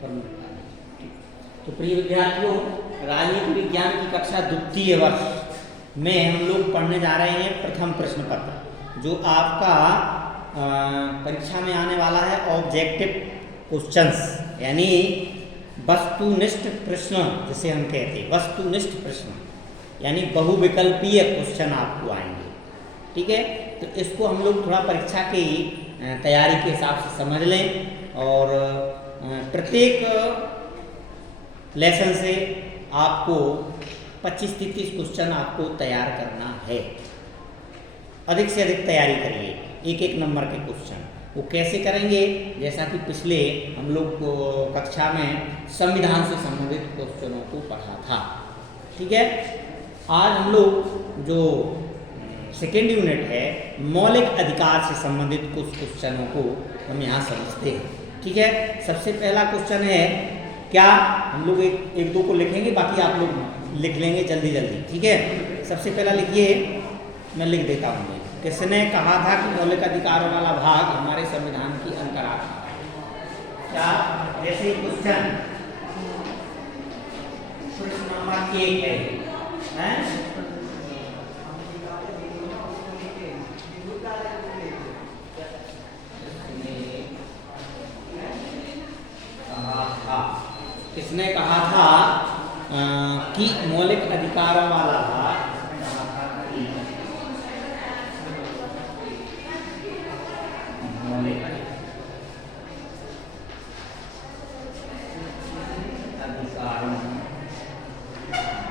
तो प्रिय विद्यार्थियों, राजनीति विज्ञान की कक्षा द्वितीय वर्ष में हम लोग पढ़ने जा रहे हैं प्रथम प्रश्न पत्र, जो आपका परीक्षा में आने वाला है ऑब्जेक्टिव क्वेश्चंस, यानी वस्तुनिष्ठ प्रश्न जिसे हम कहते हैं। वस्तुनिष्ठ प्रश्न यानी बहुविकल्पीय क्वेश्चन आपको आएंगे, ठीक है। तो इसको हम लोग थोड़ा परीक्षा की तैयारी के हिसाब से समझ लें, और प्रत्येक लेसन से आपको 25-30 क्वेश्चन आपको तैयार करना है। अधिक से अधिक तैयारी करिए, एक एक नंबर के क्वेश्चन। वो कैसे करेंगे, जैसा कि पिछले हम लोग को कक्षा में संविधान से संबंधित क्वेश्चनों को पढ़ा था, ठीक है। आज हम लोग जो सेकेंड यूनिट है मौलिक अधिकार से संबंधित कुछ क्वेश्चनों को हम यहाँ समझते हैं, ठीक है। सबसे पहला क्वेश्चन है, क्या हम लोग एक दो को लिखेंगे, बाकी आप लोग लिख लेंगे जल्दी जल्दी, ठीक है। सबसे पहला लिखिए, मैं लिख देता हूँ। किसने कहा था कि मौलिक अधिकारों वाला भाग हमारे संविधान की अंतरात्मा है? क्या, जैसे क्वेश्चन प्रश्न नंबर 1 है, किसने कहा था कि मौलिक अधिकारों वाला भाग मौलिक अधिकारों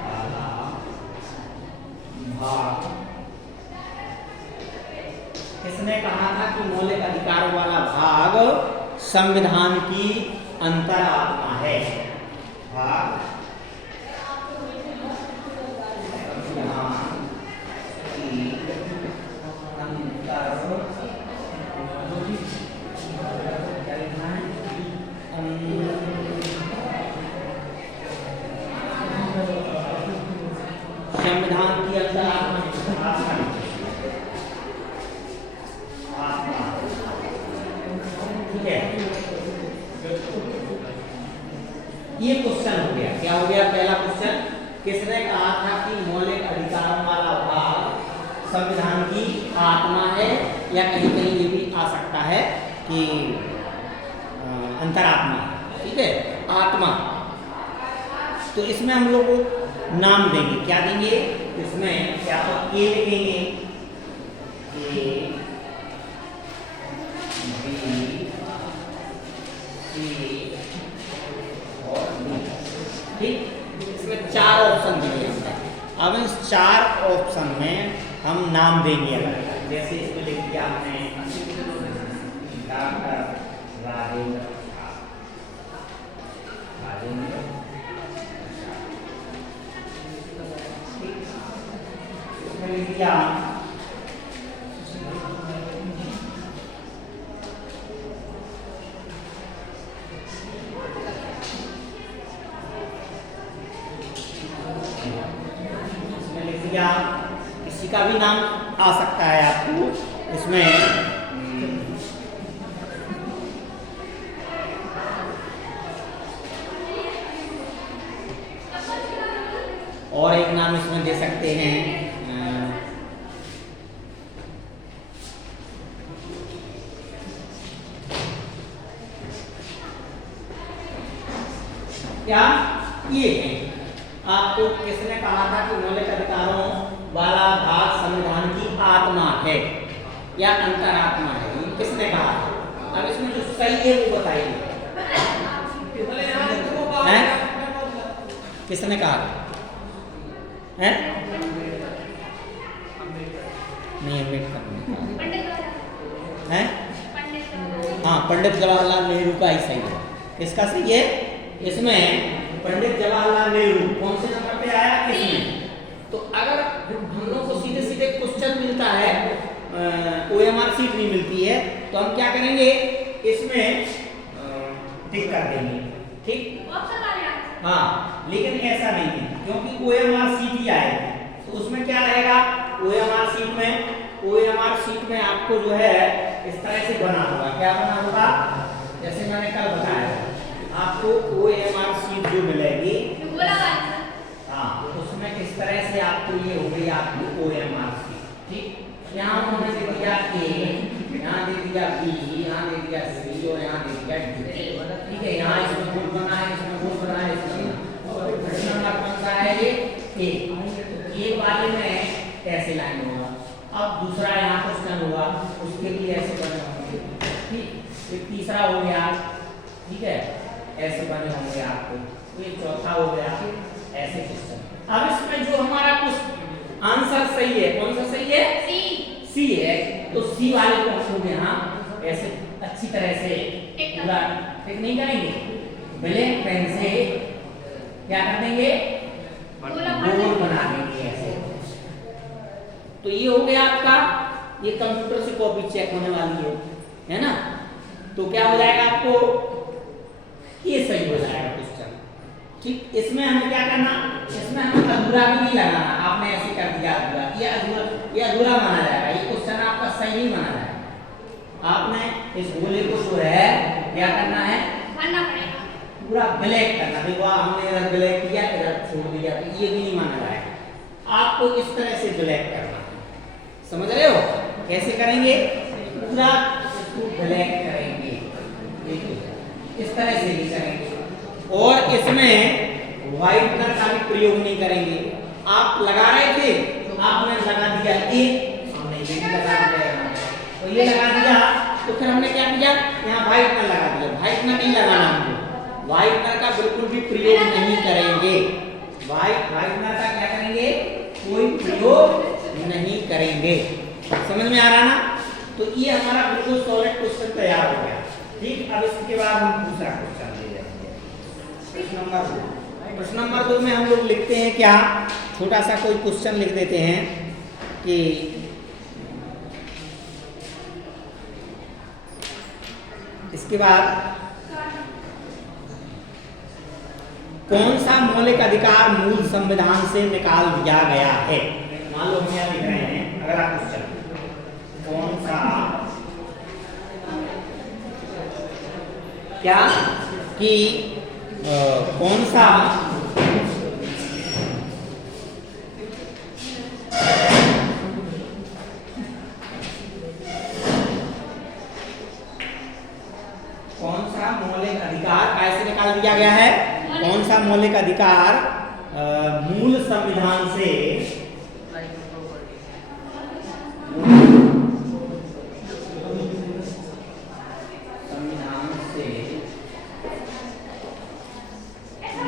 वाला भाग, किसने कहा था कि मौलिक अधिकारों वाला भाग संविधान की अंतरात्मा है? भाग संविधान की अंतरात्मा, ठीक है। ये क्वेश्चन हो गया। क्या हो गया? पहला क्वेश्चन, किसने कहा था कि मौलिक अधिकारों वाला भाग संविधान की आत्मा है? या कहीं कहीं ये भी आ सकता है कि अंतरात्मा, ठीक है, आत्मा। तो इसमें हम लोग नाम देंगे, क्या देंगे इसमें? क्या तो ए लिखेंगे, ए बी सी और डी, ठीक। इसमें 4 ऑप्शन दिए हैं। अब इन 4 ऑप्शन में हम नाम देंगे अलग, जैसे इसमें लिख दिया हमने डॉक्टर राजेंद्र लिख दिया किसी का भी नाम आ सकता है आपको इसमें। और एक नाम इसमें दे सकते हैं, क्या ये है? आपको किसने कहा था कि मौलिक अधिकारों वाला भाग संविधान की आत्मा है या अंतरात्मा है? ये किसने कहा? अब इसमें जो सही है वो बताइए, किसने कहा है? नहीं, अम्बेडकर है। हाँ, पंडित जवाहरलाल नेहरू का ही सही है। किसका सही है? इसमें पंडित जवाहरलाल नेहरू कौन से नंबर पे आया? इसमें। तो अगर हम लोग को सीधे सीधे क्वेश्चन मिलता है, OMR सीट नहीं मिलती है, तो हम क्या करेंगे, इसमें टिक कर देंगे, ठीक। हाँ, लेकिन ऐसा नहीं है, क्योंकि OMR सीट ही आएगी। तो उसमें क्या रहेगा? OMR सीट में आपको जो है इस तरह से बना होगा। क्या बना होगा? जैसे मैंने कल बताया, आपको आपको OMR शीट जो मिलेगी, हाँ, उसमें इस तरह से आपको ये हो गई आपकी OMR शीट। ठीक, यहाँ उन्होंने दे दिया A, यहाँ दे दिया B, यहाँ दे दिया C और यहाँ दे दिया D। ठीक है, यहाँ इसमें गोल बना है, इसमें गोल बना है, इसमें प्रश्न नंबर कौन सा है ये A। तो A वाले में ऐसे लाइन होगा। अब दूसरा यहाँ क्वेश्चन होगा, उसके लिए ऐसे बने होंगे। ठीक, ये तीसरा हो गया, ठीक है, ऐसे बने होंगे आपको। तो ये चौथा हो गया, ऐसे क्वेश्चन। अब इसमें जो हमारा कुछ आंसर सही है, कौन सा सही है? सी है। तो सी वाले को हम लोग यहाँ ऐसे अच्छी तरह से पूरा ठीक नहीं करेंगे, ब्लैक पेन से क्या कर देंगे, गोल बना देंगे ऐसे। तो ये हो गया आपका, ये कंप्यूटर से कॉपी चेक होने वाली है ना। तो क्या हो जाएगा आपको, ये सही हो जाएगा क्वेश्चन। ठीक, इसमें हमें क्या करना, इसमें हमें अधूरा भी नहीं लगाना। आपने ऐसे कर दिया अधूरा, ये अधूरा माना जाएगा, ये क्वेश्चन आपका सही नहीं माना जाएगा। आपने इस गोले को जो है क्या करना है, भरना पड़ेगा, पूरा ब्लैक करना। देखो हमने इधर ब्लैक किया, इधर छोड़ दिया, तो ये भी नहीं माना जाएगा। आपको इस तरह से ब्लैक करना, समझ रहे हो? कैसे करेंगे, पूरा इसको ब्लैक करेंगे, इस तरह से भी करेंगे। और इसमें व्हाइटनर का भी प्रयोग नहीं करेंगे। आप लगा रहे थे, आपने लगा दिया ये, हमने ये भी लगा दिया, तो ये लगा दिया, तो फिर हमने क्या किया, यहाँ व्हाइटनर लगा दिया। व्हाइटनर नहीं लगाना हमको, व्हाइटनर का बिल्कुल भी प्रयोग नहीं करेंगे। व्हाइटनर का क्या करेंगे, कोई प्रयोग नहीं करेंगे। समझ में आ रहा ना? तो ये हमारा बिल्कुल सॉलिड क्वेश्चन तैयार हो गया। ठीक, अब इसके बाद हम दूसरा क्वेश्चन ले जाएंगे, प्रश्न नंबर 2। प्रश्न नंबर 2 में हम लोग लिखते हैं क्या, छोटा सा कोई क्वेश्चन लिख देते हैं कि इसके बाद कौन सा मौलिक अधिकार मूल संविधान से निकाल दिया गया है। मान लो हम यहाँ लिख रहे हैं अगला क्वेश्चन, कौन सा क्या कि कौन सा मौलिक अधिकार कैसे निकाल दिया गया है, कौन सा मौलिक अधिकार मूल संविधान से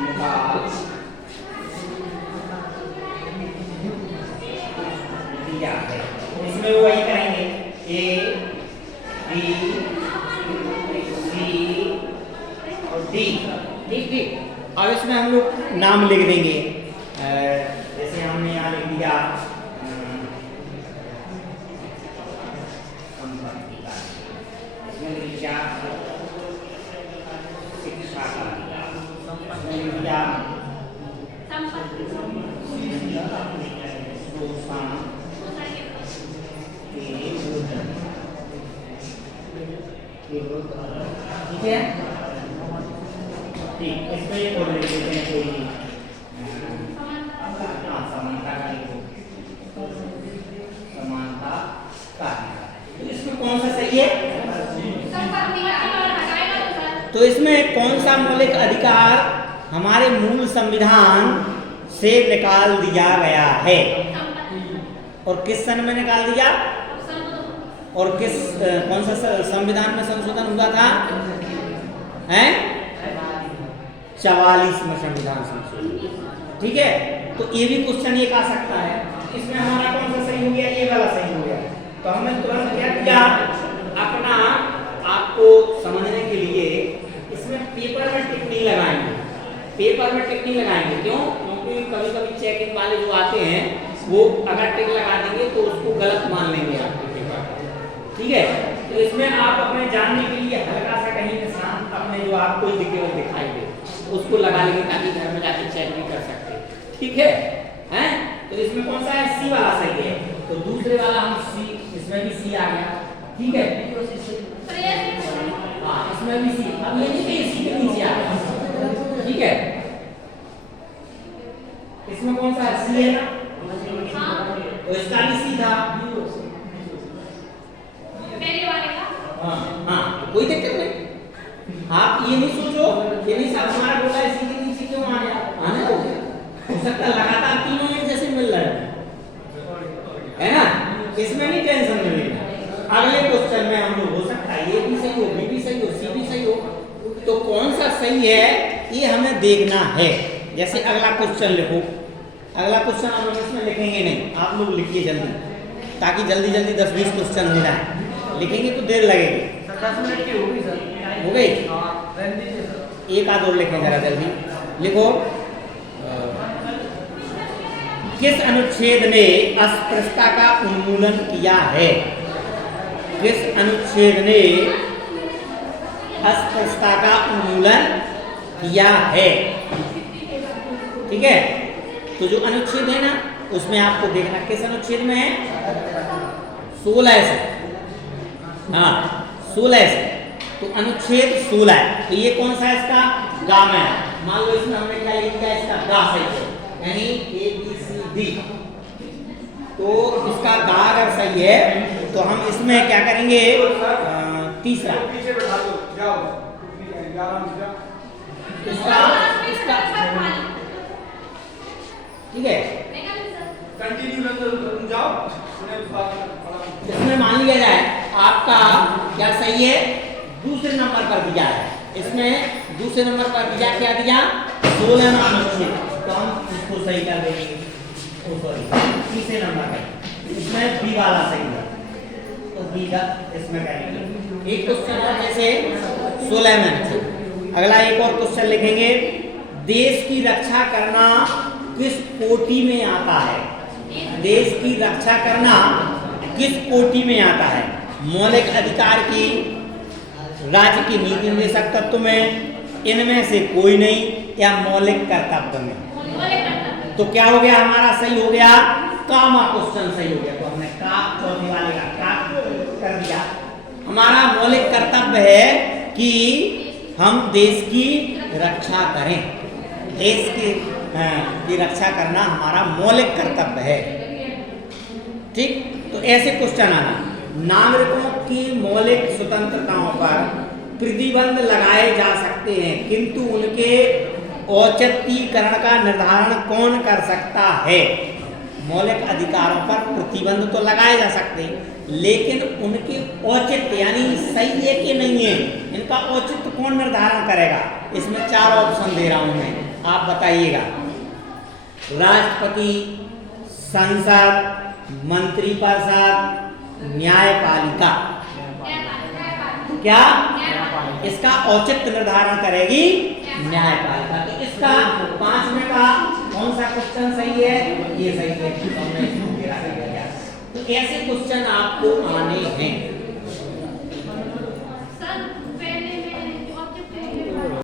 निकाल दिया है। इसमें वही करेंगे, A, B, C और D। ठीक ठीक, और इसमें हम लोग नाम लिख देंगे, जैसे हमने यहाँ लिख दिया शिक्षा का ठीक है। ठीक, इसमें ये बोल देते हैं कोई समानता का लिखो, समानता का। तो इसमें कौन सा सही है, तो इसमें कौन सा मौलिक अधिकार हमारे मूल संविधान से निकाल दिया गया है, और किस सन में निकाल दिया, और किस कौन सा संविधान में संशोधन हुआ था, हैं 44 में संविधान संशोधन। ठीक है, तो ये भी क्वेश्चन एक आ सकता है। इसमें हमारा कौन सा सही हो गया, ये वाला सही हो गया। तो हमने तुरंत क्या किया, अपना आपको समझने के लिए इसमें पेपर में टिक नहीं लगाएंगे, पेपर में टिक नहीं लगाएंगे। क्यों? क्योंकि कभी कभी चेकिंग वाले जो आते हैं वो अगर टिक लगा देंगे तो उसको गलत मान लेंगे आपके पेपर। ठीक है, तो इसमें आप अपने जानने के लिए हल्का सा कहीं निशान अपने जो आपको दिखे वो दिखाई दे, उसको लगा लेंगे ताकि घर में जाके चेक भी कर सकते। ठीक है, हैं? तो इसमें कौन सा है, सी वाला सही है। तो दूसरे वाला हम सी, इसमें भी सी आ गया। ठीक है, हाँ इसमें भी सी। अब ये नहीं कि सी के नीचे आ गया, ठीक है, इसमें कौन सा सी है ना, तो इसका भी सी था। हाँ हाँ, कोई दिक्कत नहीं। आप ये नहीं सोचो कि नहीं सर हमारा बोला इसी के नीचे क्यों आ गया, आने दो, हो सकता है लगातार तीनों एक जैसे मिल रहे है ना, इसमें नहीं टेंशन लेना। अगले क्वेश्चन में हम लोग हो सकता है ये भी सही हो, बी भी सही हो, सी भी सही हो, तो कौन सा सही है ये हमें देखना है। जैसे अगला क्वेश्चन लिखो, अगला क्वेश्चन हम लोग इसमें लिखेंगे नहीं, आप लोग लिखिए जल्दी, ताकि जल्दी जल्दी 10-20 क्वेश्चन हो जाए। लिखेंगे तो देर लगेगी। 10 मिनट की हो गई सर, हो गई, रहने दीजिए सर। एक आध और लिखें जरा जल्दी लिखो। किस अनुच्छेद ने अस्पृश्यता का उन्मूलन किया है? किस अनुच्छेद ने अस्पृश्यता का उन्मूलन किया है? ठीक है, तो जो अनुच्छेद है ना उसमें आपको देखना किस अनुच्छेद में है, 16 से, हाँ 16 से, तो अनुच्छेद 16 है, तो ये कौन सा है इसका, गा में है। मान लो इसमें हमने क्या लिख दिया, इसका गा सही है, यानी ए बी सी डी, तो इसका गा अगर सही है तो हम इसमें क्या करेंगे, तीसरा पीछे बैठा दो, जाओ इसका इसका ठीक है, कंटिन्यू तुम जाओ, इसमें मान लिया जाए आपका क्या सही है, दूसरे नंबर पर दिया है, इसमें दूसरे नंबर पर दिया क्या दिया, 16 अनुच्छेद, तो हम इसको सही कर देंगे, सॉरी तीसरे नंबर पर, इसमें बी वाला सही है, तो बी का इसमें करेंगे। एक क्वेश्चन और जैसे 16 में अनुच्छेद, अगला एक और क्वेश्चन लिखेंगे, देश की रक्षा करना किस कोटि में आता है? देश की रक्षा करना किस कोटि में आता है? मौलिक अधिकार की, राज्य की नीति निदेशक तत्व में, इनमें से कोई नहीं, या मौलिक कर्तव्य में? तो क्या हो गया हमारा, सही हो गया, कामा क्वेश्चन सही हो गया, तो हमने का चौथी वाले का कर दिया। हमारा मौलिक कर्तव्य है कि हम देश की रक्षा करें, देश की रक्षा करना हमारा मौलिक कर्तव्य है। ठीक, तो ऐसे क्वेश्चन आना, नागरिकों की मौलिक स्वतंत्रताओं पर प्रतिबंध लगाए जा सकते हैं, किंतु उनके औचित्यीकरण का निर्धारण कौन कर सकता है? मौलिक अधिकारों पर प्रतिबंध तो लगाए जा सकते हैं, लेकिन उनके औचित्य यानी सही है कि नहीं है, इनका औचित्य कौन निर्धारण करेगा? इसमें 4 ऑप्शन दे रहा हूं मैं, आप बताइएगा। राष्ट्रपति, संसद, मंत्रिपरिषद, न्यायपालिका। क्या इसका औचित्य निर्धारण करेगी न्यायपालिका? तो इसका 5वें का कौन सा क्वेश्चन सही है? ये सही है, तो हमने इसको गिरा दिया। तो ऐसे क्वेश्चन आपको आने हैं।